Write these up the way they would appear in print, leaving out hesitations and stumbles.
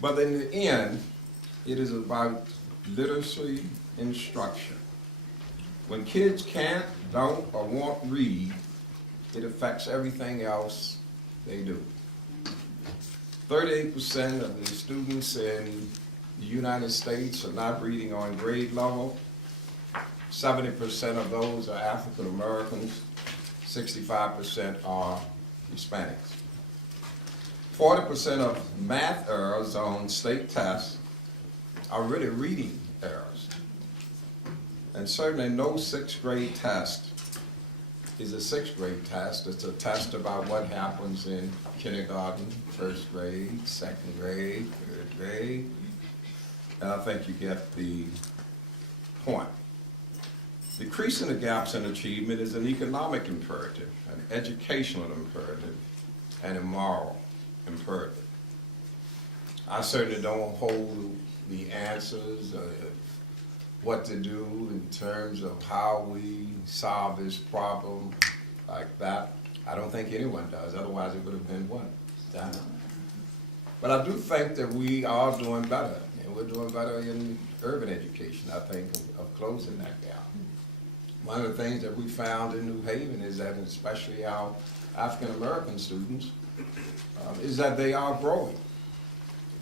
But in the end, it is about literacy instruction. When kids can't, don't, or won't read, it affects everything else they do. 38% of the students in the United States are not reading on grade level. 70% of those are African Americans. 65% are Hispanics. 40% of math errors on state tests are really reading errors. And certainly no sixth grade test is a sixth grade test. It's a test about what happens in kindergarten, first grade, second grade, third grade. And I think you get the point. Decreasing the gaps in achievement is an economic imperative, an educational imperative, and a moral imperative. I certainly don't hold the answers what to do in terms of how we solve this problem like that. I don't think anyone does, otherwise it would have been what? Done. But I do think that we are doing better, and we're doing better in urban education, I think, of closing that gap. One of the things that we found in New Haven is that, especially our African American students, is that they are growing.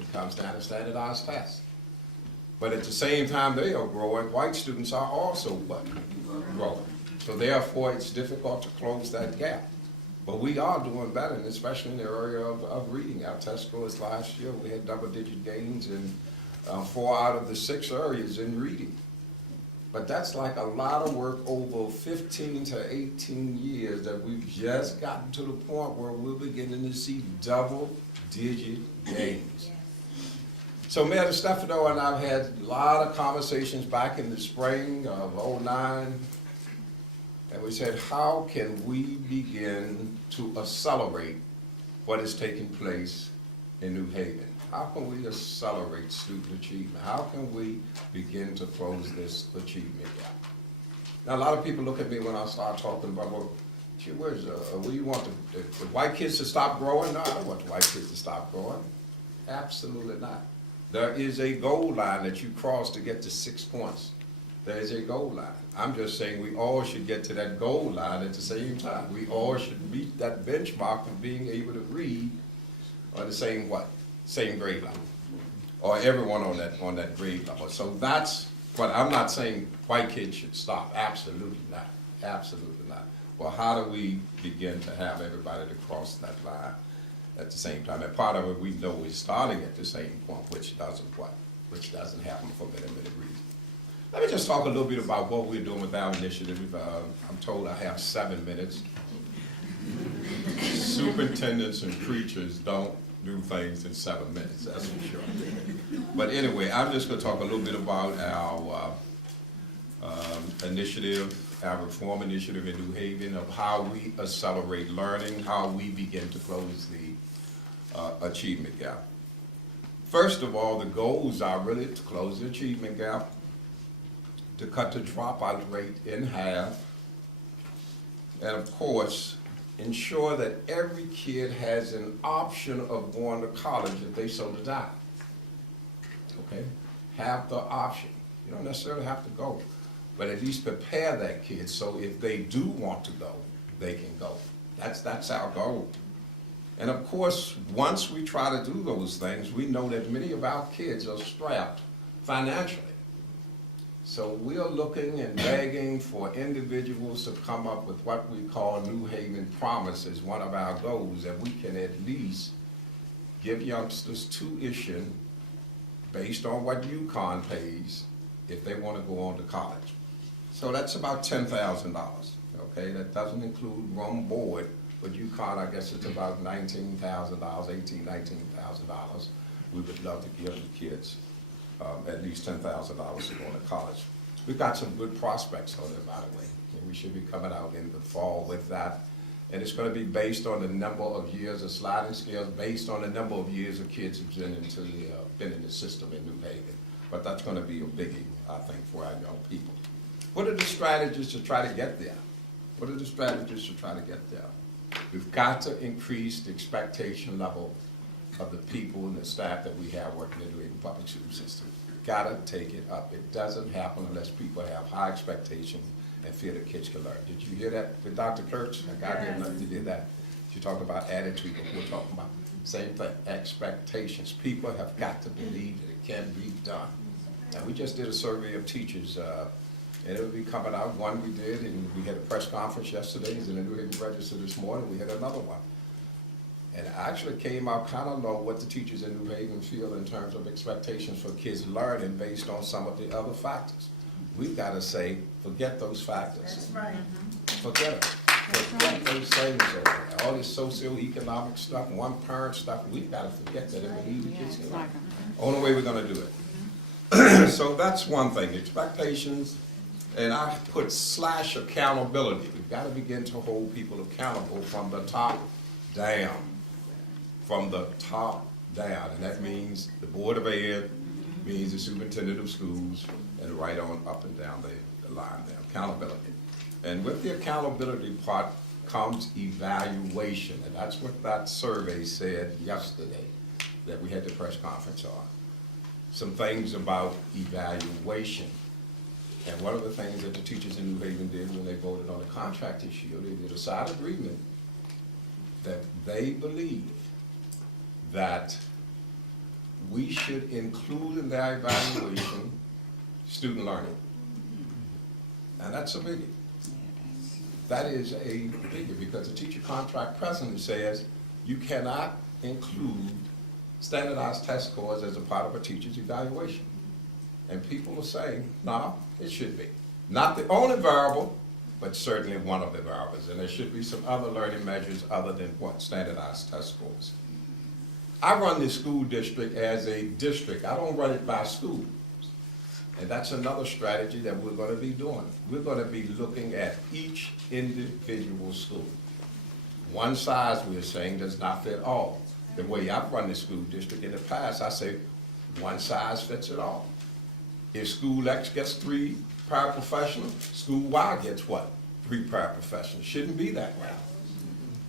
It comes down to standardized tests. But at the same time they are growing, white students are also growing. So therefore it's difficult to close that gap. But we are doing better, and especially in the area of reading. Our test scores last year, we had double-digit gains in 4 out of the 6 areas in reading. But that's like a lot of work over 15 to 18 years that we've just gotten to the point where we're beginning to see double-digit gains. So Mayor Stefano and I have had a lot of conversations back in the spring of '09, and we said, how can we begin to accelerate what is taking place in New Haven? How can we accelerate student achievement? How can we begin to close this achievement gap? Now, a lot of people look at me when I start talking about, well, gee whiz, what do you want the white kids to stop growing? No, I don't want the white kids to stop growing. Absolutely not. There is a goal line that you cross to get to 6 points. There is a goal line. I'm just saying we all should get to that goal line at the same time. We all should meet that benchmark of being able to read on the same what? Same grade level. Or everyone on that grade level. So that's what I'm not saying white kids should stop. Absolutely not. Absolutely not. Well, how do we begin to have everybody to cross that line at the same time? And part of it we know is starting at the same point, which doesn't happen for many reasons. Let me just talk a little bit about what we're doing with our initiative. I'm told I have 7 minutes. Superintendents and preachers don't do things in 7 minutes, that's for sure. But anyway, I'm just going to talk a little bit about our initiative, our reform initiative in New Haven, of how we accelerate learning, how we begin to close the achievement gap. First of all, the goals are really to close the achievement gap, to cut the dropout rate in half, and of course, ensure that every kid has an option of going to college if they so desire. Okay? Have the option. You don't necessarily have to go, but at least prepare that kid so if they do want to go, they can go. That's our goal. And of course, once we try to do those things, we know that many of our kids are strapped financially. So we are looking and begging for individuals to come up with what we call New Haven Promises, one of our goals, that we can at least give youngsters tuition based on what UConn pays if they want to go on to college. So that's about $10,000, okay? That doesn't include room board, but UConn, I guess it's about $19,000, $19,000. We would love to give the kids at least $10,000 to go to college. We've got some good prospects on it, by the way. And we should be coming out in the fall with that. And it's going to be based on the number of years of sliding scales, based on the number of years of kids who've been in the system in New Haven. But that's going to be a biggie, I think, for our young people. What are the strategies to try to get there? What are the strategies to try to get there? We've got to increase the expectation level of the people and the staff that we have working in the New Haven public school system. Gotta take it up. It doesn't happen unless people have high expectations and feel the kids can learn. Did you hear that with Dr. Kurtz? I got here enough to hear that. She talked about attitude, but we're talking about same thing, expectations. People have got to believe that it can be done. And we just did a survey of teachers, and it will be coming out. One we did, and we had a press conference yesterday. It's in the New Haven Register this morning. We had another one. And it actually came out kind of low what the teachers in New Haven feel in terms of expectations for kids learning based on some of the other factors. We've got to say, forget those factors. That's right. Forget them. Forget those things over there. All this socioeconomic stuff, one parent stuff, we've got to forget that and believe the kids can learn. Only way we're going to do it. So that's one thing, expectations, and I put / accountability. We've got to begin to hold people accountable from the top down. From the top down, and that means the Board of Ed, means the superintendent of schools, and right on up and down the line there, accountability. And with the accountability part comes evaluation, and that's what that survey said yesterday that we had the press conference on. Some things about evaluation. And one of the things that the teachers in New Haven did when they voted on the contract issue, they did a side agreement that they believe that we should include in their evaluation student learning. And that's a biggie. That is a biggie because the teacher contract presently says you cannot include standardized test scores as a part of a teacher's evaluation. And people are saying, no, it should be. Not the only variable, but certainly one of the variables. And there should be some other learning measures other than what standardized test scores. I run this school district as a district. I don't run it by school. And that's another strategy that we're going to be doing. We're going to be looking at each individual school. One size, we're saying, does not fit all. The way I've run the school district in the past, I say one size fits it all. If school X gets 3 paraprofessionals, school Y gets what? 3 paraprofessionals. Shouldn't be that way.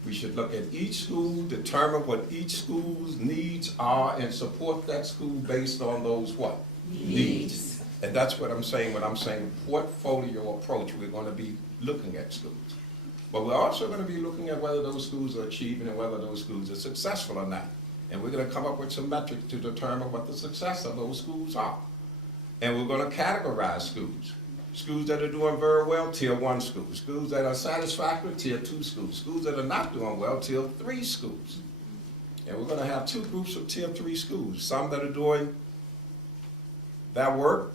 We should look at each school, determine what each school's needs are, and support that school based on those what? Needs. And that's what I'm saying when I'm saying portfolio approach. We're going to be looking at schools. But we're also going to be looking at whether those schools are achieving and whether those schools are successful or not. And we're going to come up with some metrics to determine what the success of those schools are. And we're going to categorize schools. Schools that are doing very well, Tier 1 schools. Schools that are satisfactory, Tier 2 schools. Schools that are not doing well, Tier 3 schools. And we're going to have 2 groups of Tier 3 schools. Some that are doing that work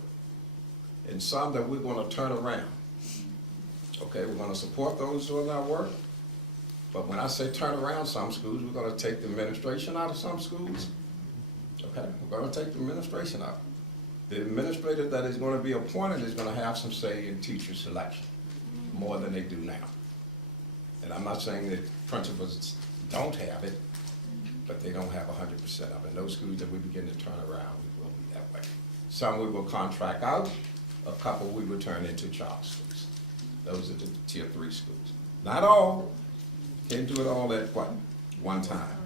and some that we're going to turn around. Okay, we're going to support those doing that work. But when I say turn around some schools, we're going to take the administration out of some schools. Okay, we're going to take the administration out. The administrator that is going to be appointed is going to have some say in teacher selection, more than they do now. And I'm not saying that principals don't have it, but they don't have 100% of it. And those schools that we begin to turn around, we will be that way. Some we will contract out, a couple we will turn into child schools. Those are the Tier 3 schools. Not all, can't do it all at what? One time.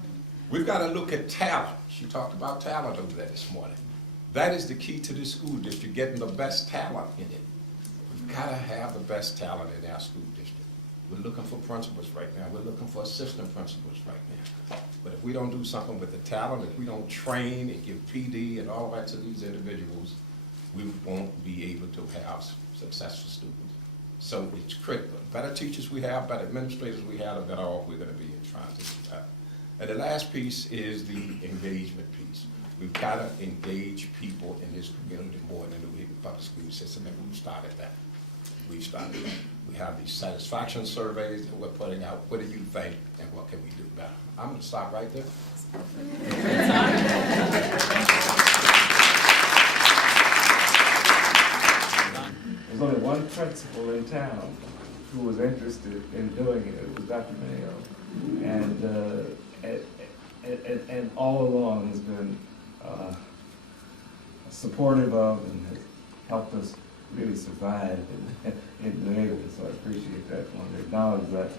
We've got to look at talent. She talked about talent over there this morning. That is the key to the school district, getting the best talent in it. We've got to have the best talent in our school district. We're looking for principals right now. We're looking for assistant principals right now. But if we don't do something with the talent, if we don't train and give PD and all that to these individuals, we won't be able to have successful students. So it's critical. The better teachers we have, better administrators we have, the better off we're going to be in trying to do that. And the last piece is the engagement piece. We've got to engage people in this community more than the New Haven public school system, and we've started that. We've started that. We have these satisfaction surveys that we're putting out. What do you think, and what can we do better? I'm going to stop right there. There's only one principal in town who was interested in doing it. It was Dr. Mayo, and all along has been supportive of and has helped us really survive in New Haven, so I appreciate that. I want to acknowledge that.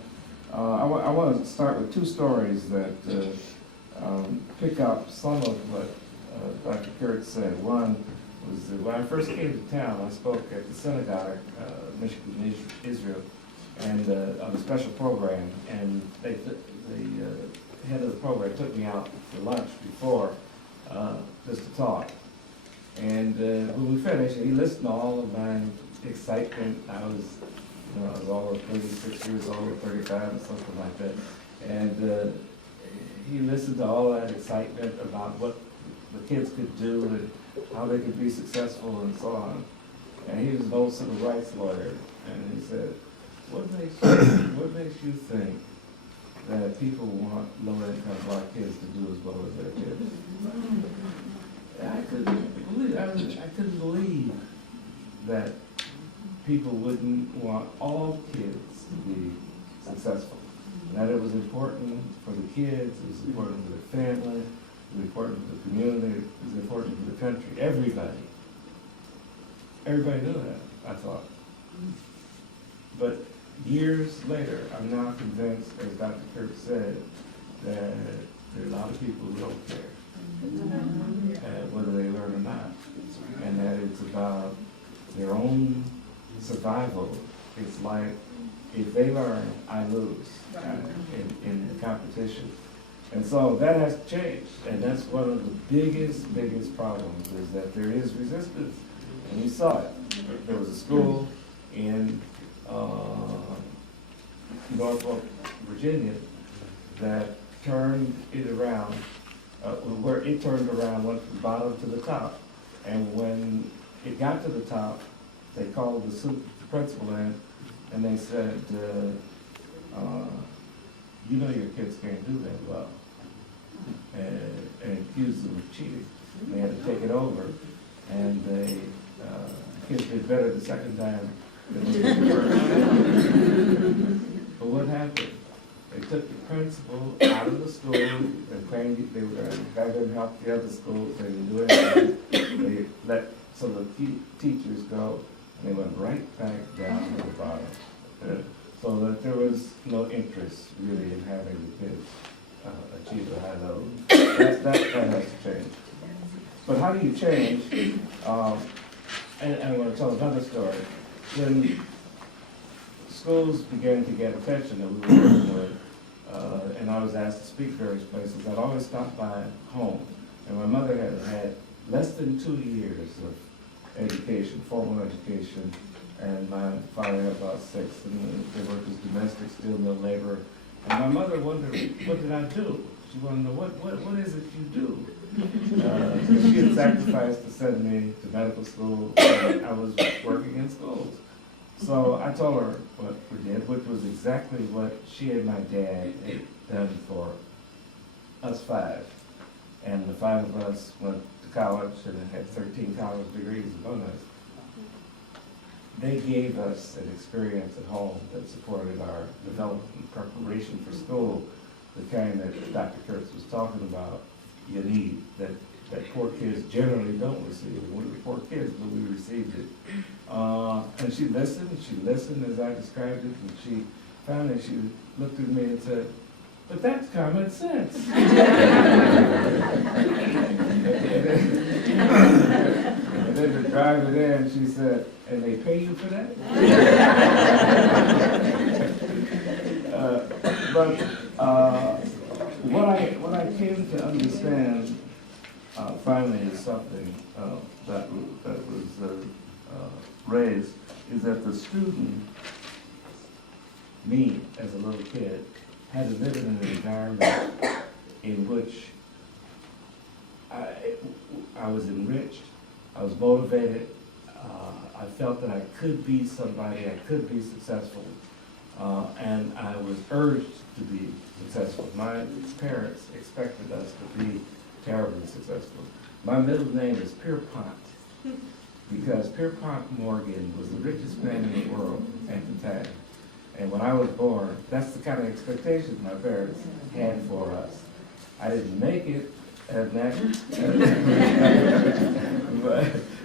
I want to start with 2 stories that pick up some of what Dr. Kurtz said. One was that when I first came to town, I spoke at the synagogue, Michigan, Israel, and on a special program, and the head of the program took me out for lunch before just to talk. And when we finished, he listened to all of my excitement. I was all of 36 years old, or 35, or something like that. And he listened to all that excitement about what the kids could do and how they could be successful and so on. And he was an old civil rights lawyer, and he said, what makes you think that people want low-income black kids to do as well as their kids? I couldn't believe that people wouldn't want all kids to be successful. That it was important for the kids, it was important for the family, it was important for the community, it was important for the country, everybody. Everybody knew that, I thought. But years later, I'm now convinced, as Dr. Kirk said, that there are a lot of people who don't care, whether they learn or not, and that it's about their own survival. It's like, if they learn, I lose in the competition. And so that has changed, and that's one of the biggest problems, is that there is resistance. And you saw it. There was a school in Norfolk, Virginia, that turned it around, where it turned around, went from the bottom to the top. And when it got to the top, they called the principal in, and they said, you know your kids can't do that well, and accused them of cheating. And they had to take it over, and the kids did better the second time than they did the first. But what happened? They took the principal out of the school and claimed they were going to have him help the other schools. They didn't do anything. They let some of the teachers go, and they went right back down to the bottom. So that there was no interest really in having the kids achieve a high level. That has to change. But how do you change? And I'm going to tell another story. When schools began to get attention that we were working with, and I was asked to speak various places, I'd always stop by home. And my mother had less than 2 years of education, formal education, and my father had about 6, and they worked as domestic, steel mill labor. And my mother wondered, what did I do? She wanted to know, what is it you do? She had sacrificed to send me to medical school, and I was working in schools. So I told her what we did, which was exactly what she and my dad had done for us 5. And the 5 of us went to college and had 13 college degrees and bonus. They gave us an experience at home that supported our development and preparation for school, the kind that Dr. Kurtz was talking about, you need, that poor kids generally don't receive. We were poor kids, but we received it. And she listened as I described it, and she finally, she looked at me and said, but that's common sense. And then to drive it in, she said, and they pay you for that? What I came to understand finally is something that was raised, is that the student, me as a little kid, had to live in an environment in which I was enriched, I was motivated, I felt that I could be somebody, I could be successful, and I was urged to be successful. My parents expected us to be terribly successful. My middle name is Pierpont, because Pierpont Morgan was the richest man in the world at the time. And when I was born, that's the kind of expectations my parents had for us. I didn't make it, and that,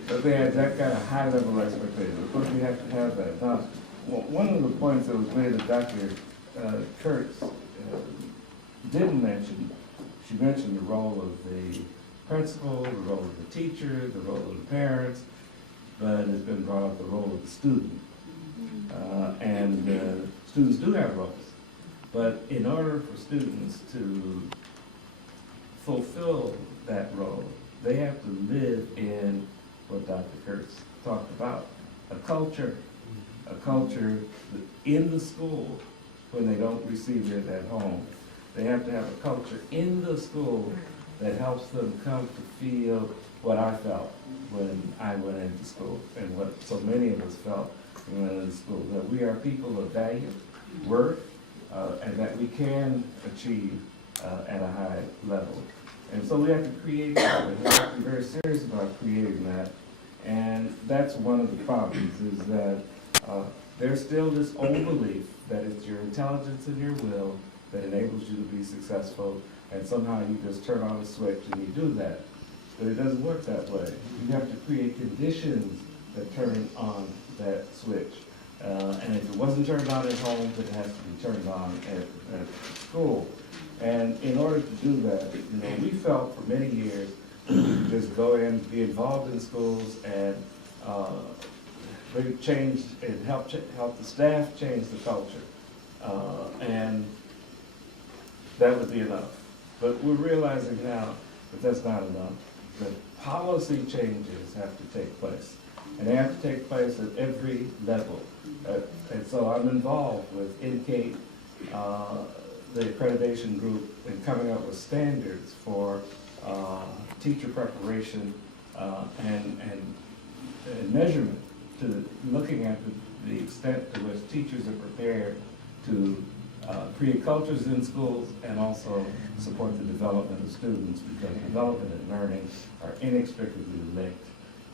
but they had that kind of high level expectation. Of course, we have to have that. Now, one of the points that was made that Dr. Kurtz didn't mention she mentioned the role of the principal, the role of the teacher, the role of the parents, but it's been brought up the role of the student. And students do have roles, but in order for students to fulfill that role, they have to live in what Dr. Kurtz talked about, a culture in the school when they don't receive it at home. They have to have a culture in the school that helps them come to feel what I felt when I went into school, and what so many of us felt when we went into school, that we are people of value, worth, and that we can achieve at a high level. And so we have to create that, and we have to be very serious about creating that. And that's one of the problems, is that there's still this old belief that it's your intelligence and your will that enables you to be successful, and somehow you just turn on a switch and you do that. But it doesn't work that way. You have to create conditions that turn on that switch. And if it wasn't turned on at home, it has to be turned on at school. And in order to do that, we felt for many years that we could just go in, be involved in schools, and really change and help the staff change the culture. And that would be enough. But we're realizing now that that's not enough. The policy changes have to take place, and they have to take place at every level. And so I'm involved with INCATE, the accreditation group, in coming up with standards for teacher preparation and measurement, to looking at the extent to which teachers are prepared to create cultures in schools and also support the development of students, because development and learning are inextricably linked.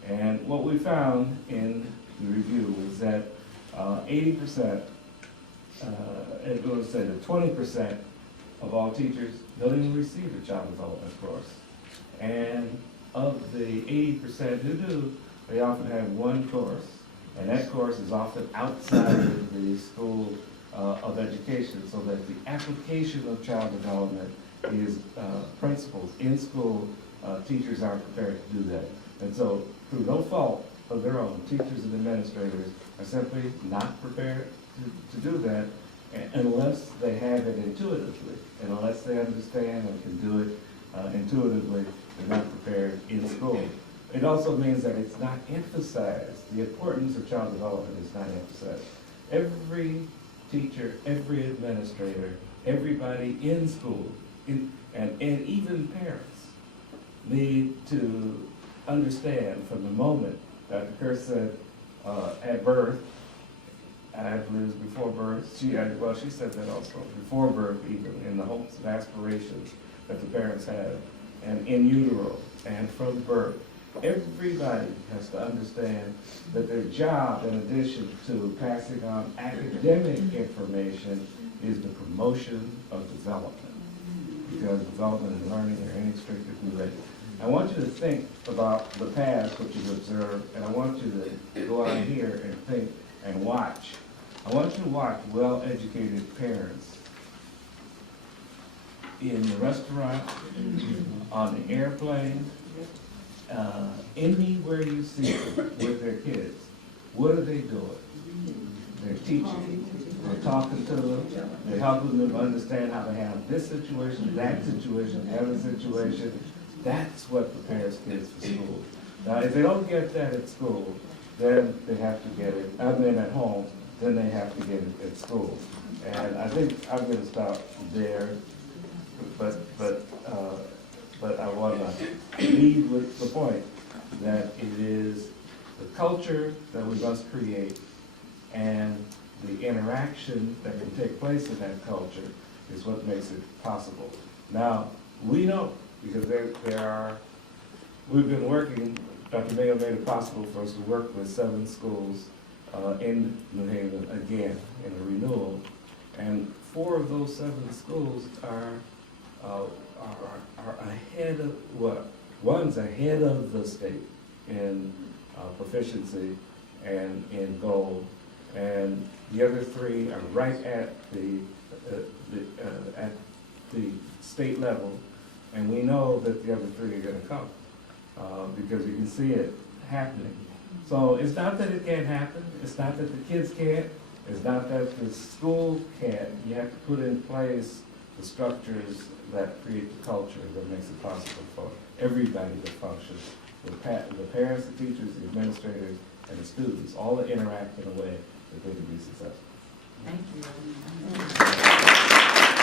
And what we found in the review was that 80%, it was said that 20% of all teachers don't even receive a child development course. And of the 80% who do, they often have one course, and that course is often outside of the school of education, so that the application of child development is principles in school. Teachers aren't prepared to do that. And so, through no fault of their own, teachers and administrators are simply not prepared to do that unless they have it intuitively, and unless they understand and can do it intuitively. They're not prepared in school. It also means that it's not emphasized. The importance of child development is not emphasized. Every teacher, every administrator, everybody in school, and even parents need to understand from the moment Dr. Kurtz said at birth, I believe it was before birth, she said that also, before birth even, in the hopes and aspirations that the parents have, and in utero, and from birth. Everybody has to understand that their job, in addition to passing on academic information, is the promotion of development, because development and learning are inextricably linked. I want you to think about the past, what you've observed, and I want you to go out here and think and watch. I want you to watch well-educated parents in the restaurant, on the airplane, anywhere you see them with their kids. What are they doing? They're teaching, they're talking to them, they're helping them understand how to handle this situation, that situation, the other situation. That's what prepares kids for school. Now, if they don't get that at school, then they have to get it, at home, then they have to get it at school. And I think I'm going to stop there, but I want to lead with the point that it is the culture that we must create, and the interaction that can take place in that culture is what makes it possible. Now, we know, because we've been working, Dr. Mayo made it possible for us to work with 7 schools in New Haven, again, in a renewal. And 4 of those 7 schools are ahead of, one's ahead of the state in proficiency and in goal, and the other 3 are right at the state level And we know that the other three are gonna come, because you can see it happening. So it's not that it can't happen, it's not that the kids can't, it's not that the school can't. You have to put in place the structures that create the culture that makes it possible for everybody to function. The parents, the teachers, the administrators, and the students, all to interact in a way that they can be successful. Thank you.